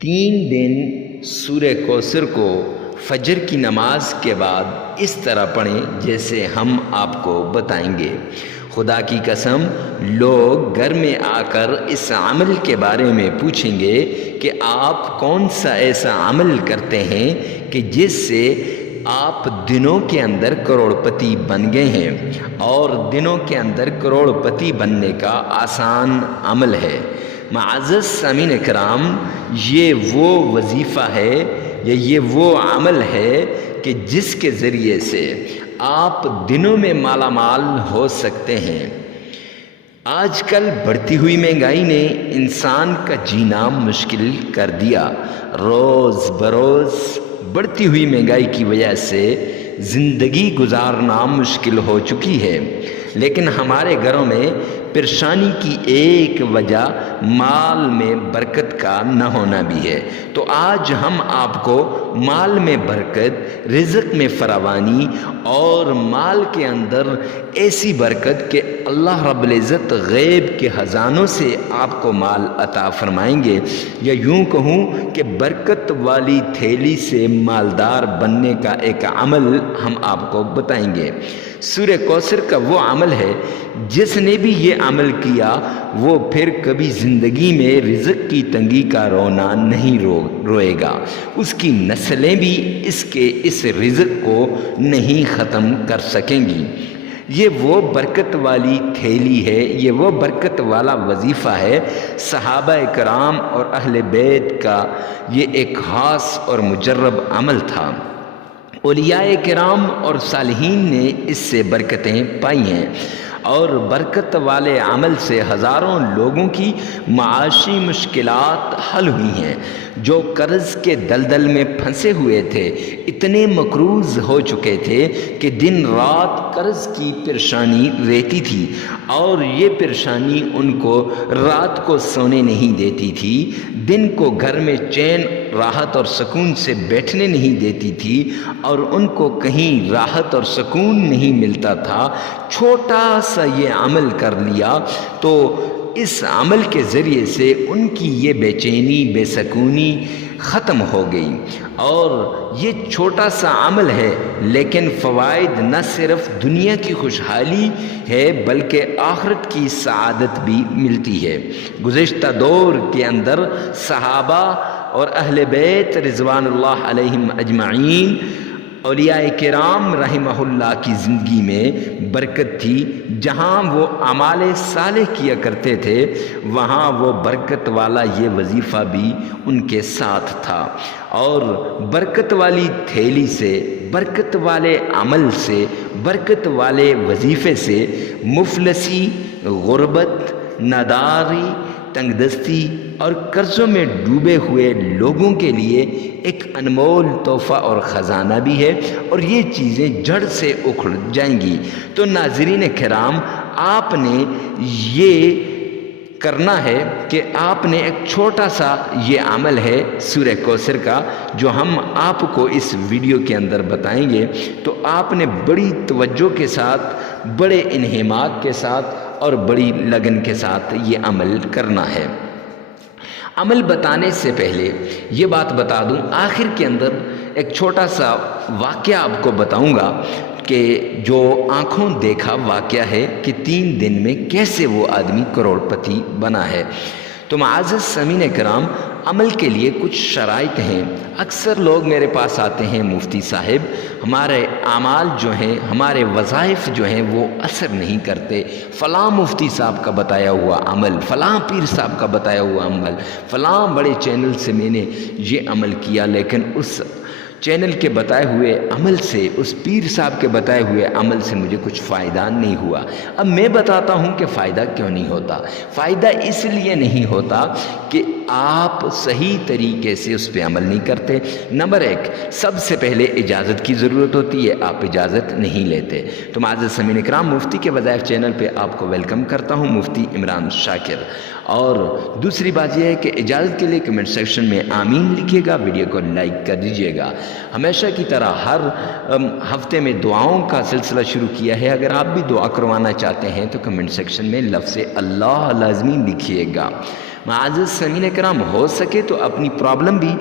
3 دن سورہ کوثر کو فجر کی نماز کے بعد اس طرح پڑھیں جیسے ہم آپ کو بتائیں گے۔ خدا کی قسم لوگ گھر میں آ کر اس عمل کے بارے میں پوچھیں گے کہ آپ کون سا ایسا عمل کرتے ہیں کہ جس سے آپ دنوں کے اندر کروڑ پتی بن گئے ہیں، اور دنوں کے اندر کروڑ پتی بننے کا آسان عمل ہے۔ معزز سامعین اکرام، یہ وہ وظیفہ ہے یا یہ وہ عمل ہے کہ جس کے ذریعے سے آپ دنوں میں مالا مال ہو سکتے ہیں۔ آج کل بڑھتی ہوئی مہنگائی نے انسان کا جینا مشکل کر دیا۔ روز بروز بڑھتی ہوئی مہنگائی کی وجہ سے زندگی گزارنا مشکل ہو چکی ہے، لیکن ہمارے گھروں میں پریشانی کی ایک وجہ مال میں برکت کا نہ ہونا بھی ہے۔ تو آج ہم آپ کو مال میں برکت، رزق میں فراوانی اور مال کے اندر ایسی برکت کہ اللہ رب العزت غیب کے خزانوں سے آپ کو مال عطا فرمائیں گے، یا یوں کہوں کہ برکت والی تھیلی سے مالدار بننے کا ایک عمل ہم آپ کو بتائیں گے۔ سورہ کوثر کا وہ عمل ہے جس نے بھی یہ عمل کیا وہ پھر کبھی زندگی میں رزق کی تنگی کا رونا نہیں روئے گا، اس کی نسلیں بھی اس رزق کو نہیں ختم کر سکیں گی۔ یہ وہ برکت والی تھیلی ہے، یہ وہ برکت والا وظیفہ ہے۔ صحابہ کرام اور اہل بیت کا یہ ایک خاص اور مجرب عمل تھا۔ اولیاء کرام اور صالحین نے اس سے برکتیں پائی ہیں، اور برکت والے عمل سے ہزاروں لوگوں کی معاشی مشکلات حل ہوئی ہیں۔ جو قرض کے دلدل میں پھنسے ہوئے تھے، اتنے مقروض ہو چکے تھے کہ دن رات قرض کی پریشانی رہتی تھی، اور یہ پریشانی ان کو رات کو سونے نہیں دیتی تھی، دن کو گھر میں چین، راحت اور سکون سے بیٹھنے نہیں دیتی تھی، اور ان کو کہیں راحت اور سکون نہیں ملتا تھا۔ چھوٹا سا یہ عمل کر لیا تو اس عمل کے ذریعے سے ان کی یہ بے چینی، بے سکونی ختم ہو گئی۔ اور یہ چھوٹا سا عمل ہے، لیکن فوائد نہ صرف دنیا کی خوشحالی ہے بلکہ آخرت کی سعادت بھی ملتی ہے۔ گزشتہ دور کے اندر صحابہ اور اہل بیت رضوان اللہ علیہم اجمعین، اولیاء کرام رحمہ اللہ کی زندگی میں برکت تھی۔ جہاں وہ اعمال صالح کیا کرتے تھے، وہاں وہ برکت والا یہ وظیفہ بھی ان کے ساتھ تھا، اور برکت والی تھیلی سے، برکت والے عمل سے، برکت والے وظیفے سے مفلسی، غربت، ناداری، تنگ دستی اور قرضوں میں ڈوبے ہوئے لوگوں کے لیے ایک انمول تحفہ اور خزانہ بھی ہے، اور یہ چیزیں جڑ سے اکھڑ جائیں گی۔ تو ناظرین کرام، آپ نے یہ کرنا ہے کہ آپ نے ایک چھوٹا سا یہ عمل ہے سورہ کوثر کا، جو ہم آپ کو اس ویڈیو کے اندر بتائیں گے، تو آپ نے بڑی توجہ کے ساتھ، بڑے انہماک کے ساتھ اور بڑی لگن کے ساتھ یہ عمل کرنا ہے۔ عمل بتانے سے پہلے یہ بات بتا دوں، آخر کے اندر ایک چھوٹا سا واقعہ آپ کو بتاؤں گا کہ جو آنکھوں دیکھا واقعہ ہے کہ 3 دن میں کیسے وہ آدمی کروڑ پتی بنا ہے۔ تو معزز سامعین کرام، عمل کے لیے کچھ شرائط ہیں۔ اکثر لوگ میرے پاس آتے ہیں، مفتی صاحب ہمارے اعمال جو ہیں، ہمارے وظائف جو ہیں وہ اثر نہیں کرتے، فلاں مفتی صاحب کا بتایا ہوا عمل، فلاں پیر صاحب کا بتایا ہوا عمل، فلاں بڑے چینل سے میں نے یہ عمل کیا، لیکن اس چینل کے بتائے ہوئے عمل سے، اس پیر صاحب کے بتائے ہوئے عمل سے مجھے کچھ فائدہ نہیں ہوا۔ اب میں بتاتا ہوں کہ فائدہ کیوں نہیں ہوتا۔ فائدہ اس لیے نہیں ہوتا کہ آپ صحیح طریقے سے اس پہ عمل نہیں کرتے۔ نمبر 1، سب سے پہلے اجازت کی ضرورت ہوتی ہے، آپ اجازت نہیں لیتے۔ تو معزز سامعین اکرام، مفتی کے وظائف چینل پہ آپ کو ویلکم کرتا ہوں، مفتی عمران شاکر۔ اور دوسری بات یہ ہے کہ اجازت کے لیے کمنٹ سیکشن میں آمین لکھیے گا، ویڈیو کو لائک کر دیجیے گا۔ ہمیشہ کی طرح ہر ہفتے میں دعاؤں کا سلسلہ شروع کیا ہے، اگر آپ بھی دعا کروانا چاہتے ہیں تو کمنٹ سیکشن میں لفظ اللہ لازمی لکھیے گا۔ معزز سامعین کرام، ہو سکے تو اپنی پرابلم بھی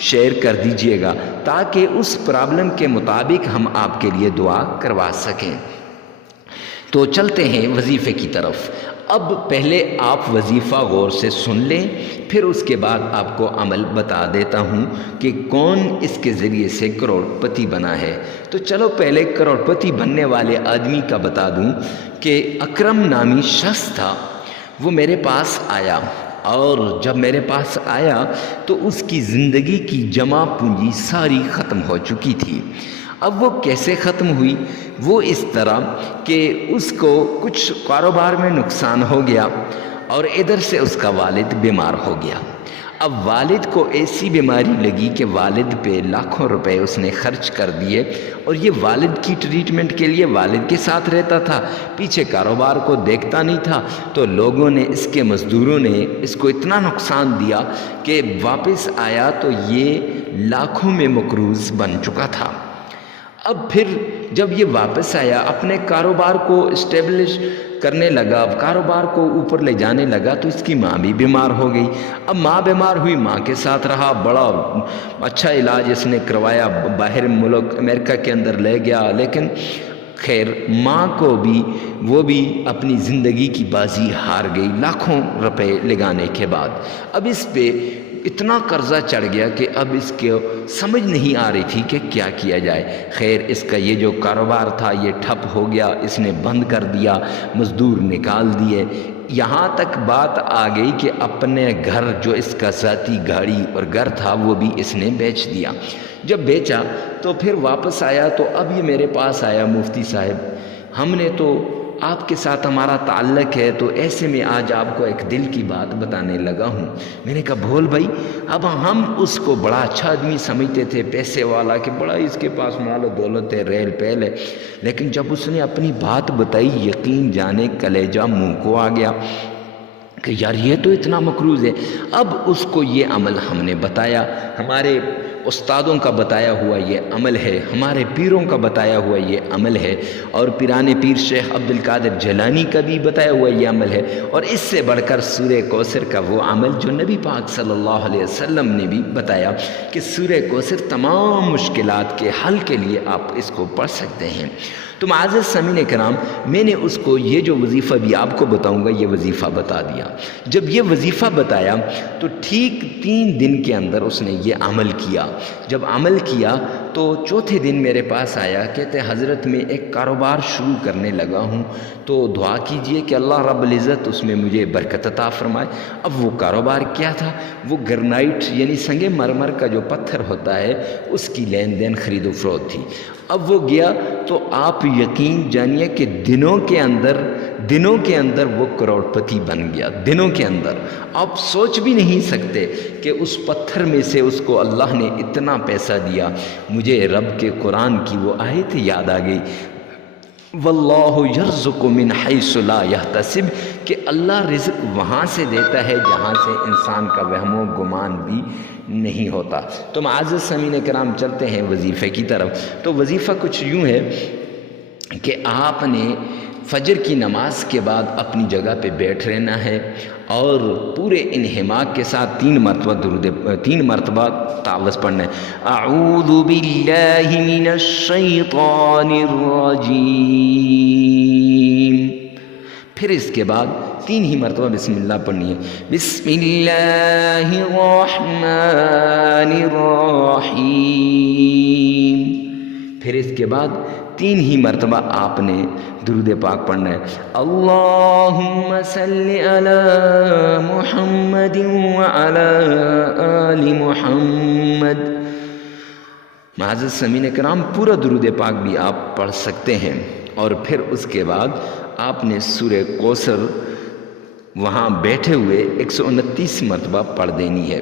شیئر کر دیجئے گا تاکہ اس پرابلم کے مطابق ہم آپ کے لیے دعا کروا سکیں۔ تو چلتے ہیں وظیفے کی طرف۔ اب پہلے آپ وظیفہ غور سے سن لیں، پھر اس کے بعد آپ کو عمل بتا دیتا ہوں کہ کون اس کے ذریعے سے کروڑ پتی بنا ہے۔ تو چلو پہلے کروڑ پتی بننے والے آدمی کا بتا دوں کہ اکرم نامی شخص تھا، وہ میرے پاس آیا، اور جب میرے پاس آیا تو اس کی زندگی کی جمع پونجی ساری ختم ہو چکی تھی۔ اب وہ کیسے ختم ہوئی؟ وہ اس طرح کہ اس کو کچھ کاروبار میں نقصان ہو گیا، اور ادھر سے اس کا والد بیمار ہو گیا۔ اب والد کو ایسی بیماری لگی کہ والد پہ لاکھوں روپے اس نے خرچ کر دیے، اور یہ والد کی ٹریٹمنٹ کے لیے والد کے ساتھ رہتا تھا، پیچھے کاروبار کو دیکھتا نہیں تھا۔ تو لوگوں نے، اس کے مزدوروں نے اس کو اتنا نقصان دیا کہ واپس آیا تو یہ لاکھوں میں مقروض بن چکا تھا۔ اب پھر جب یہ واپس آیا، اپنے کاروبار کو اسٹیبلش کرنے لگا، کاروبار کو اوپر لے جانے لگا، تو اس کی ماں بھی بیمار ہو گئی۔ اب ماں بیمار ہوئی، ماں کے ساتھ رہا، بڑا اچھا علاج اس نے کروایا، باہر ملک امریکہ کے اندر لے گیا، لیکن خیر ماں کو بھی، وہ بھی اپنی زندگی کی بازی ہار گئی لاکھوں روپے لگانے کے بعد۔ اب اس پہ اتنا قرضہ چڑھ گیا کہ اب اس کو سمجھ نہیں آ رہی تھی کہ کیا کیا جائے۔ خیر اس کا یہ جو کاروبار تھا یہ ٹھپ ہو گیا، اس نے بند کر دیا، مزدور نکال دیے، یہاں تک بات آ گئی کہ اپنے گھر، جو اس کا ذاتی گاڑی اور گھر تھا، وہ بھی اس نے بیچ دیا۔ جب بیچا تو پھر واپس آیا، تو اب یہ میرے پاس آیا، مفتی صاحب ہم نے تو آپ کے ساتھ ہمارا تعلق ہے، تو ایسے میں آج آپ کو ایک دل کی بات بتانے لگا ہوں۔ میں نے کہا بول بھائی۔ اب ہم اس کو بڑا اچھا آدمی سمجھتے تھے، پیسے والا، کہ بڑا اس کے پاس مال و دولت ہے، ریل پیل ہے، لیکن جب اس نے اپنی بات بتائی، یقین جانے کلیجہ منہ کو آ گیا کہ یار یہ تو اتنا مقروض ہے۔ اب اس کو یہ عمل ہم نے بتایا، ہمارے استادوں کا بتایا ہوا یہ عمل ہے، ہمارے پیروں کا بتایا ہوا یہ عمل ہے، اور پیرانے پیر شیخ عبد القادر جیلانی کا بھی بتایا ہوا یہ عمل ہے، اور اس سے بڑھ کر سورہ کوثر کا وہ عمل جو نبی پاک صلی اللہ علیہ وسلم نے بھی بتایا کہ سورہ کوثر تمام مشکلات کے حل کے لیے آپ اس کو پڑھ سکتے ہیں۔ تو معزز سامعین کرام، میں نے اس کو یہ جو وظیفہ بھی آپ کو بتاؤں گا یہ وظیفہ بتا دیا۔ جب یہ وظیفہ بتایا تو ٹھیک 3 دن کے اندر اس نے یہ عمل کیا۔ جب عمل کیا تو چوتھے دن میرے پاس آیا، کہتے حضرت میں ایک کاروبار شروع کرنے لگا ہوں، تو دعا کیجئے کہ اللہ رب العزت اس میں مجھے برکت عطا فرمائے۔ اب وہ کاروبار کیا تھا؟ وہ گرنائٹ یعنی سنگ مرمر کا جو پتھر ہوتا ہے اس کی لین دین خرید و فروخت تھی۔ اب وہ گیا تو آپ یقین جانیے کہ دنوں کے اندر وہ کروڑ پتی بن گیا، دنوں کے اندر۔ آپ سوچ بھی نہیں سکتے کہ اس پتھر میں سے اس کو اللہ نے اتنا پیسہ دیا۔ مجھے رب کے قرآن کی وہ آیت یاد آ گئی، واللہ یرزق من حیث لا یحتسب، کہ اللہ رزق وہاں سے دیتا ہے جہاں سے انسان کا وہم و گمان بھی نہیں ہوتا۔ تو معزز سامعین کرام چلتے ہیں وظیفے کی طرف۔ تو وظیفہ کچھ یوں ہے کہ آپ نے فجر کی نماز کے بعد اپنی جگہ پہ بیٹھ رہنا ہے، اور پورے انہماک کے ساتھ 3 مرتبہ تعوذ پڑھنا ہے۔ اعوذ باللہ من الشیطان الرجیم، پھر اس کے بعد 3 ہی مرتبہ بسم اللہ پڑھنی ہے، بسم اللہ الرحمن الرحیم، پھر اس کے بعد 3 ہی مرتبہ آپ نے درود پاک پڑھنا ہے، اللہم صلی علی محمد وعلی آل محمد۔ معزز سامعین کرام پورا درود پاک بھی آپ پڑھ سکتے ہیں، اور پھر اس کے بعد آپ نے سورہ کوثر وہاں بیٹھے ہوئے 129 مرتبہ پڑھ دینی ہے۔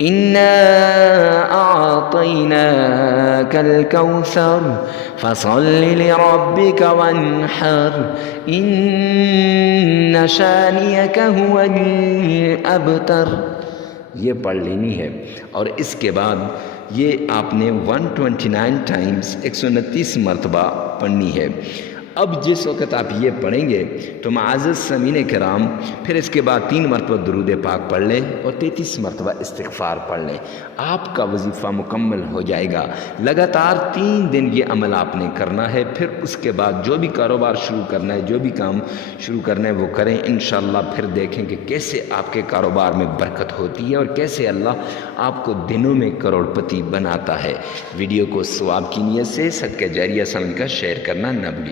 اِنَّا أَعْطَيْنَاكَ الْكَوْثَرَ فَصَلِّ لِرَبِّكَ وَانْحَرْ إِنَّ شَانِئَكَ هُوَ الْأَبْتَرُ، یہ پڑھ لینی ہے۔ اور اس کے بعد یہ آپ نے 129 ٹائمز 129 مرتبہ پڑھنی ہے۔ اب جس وقت آپ یہ پڑھیں گے تو معزز سامعین کرام پھر اس کے بعد 3 مرتبہ درود پاک پڑھ لیں اور 33 مرتبہ استغفار پڑھ لیں، آپ کا وظیفہ مکمل ہو جائے گا۔ لگاتار 3 دن یہ عمل آپ نے کرنا ہے، پھر اس کے بعد جو بھی کاروبار شروع کرنا ہے، جو بھی کام شروع کرنا ہے وہ کریں انشاءاللہ۔ پھر دیکھیں کہ کیسے آپ کے کاروبار میں برکت ہوتی ہے اور کیسے اللہ آپ کو دنوں میں کروڑ پتی بناتا ہے۔ ویڈیو کو ثواب کی نیت سے صدقہ جاریہ سمجھ کر شیئر کرنا نہ بھولیں۔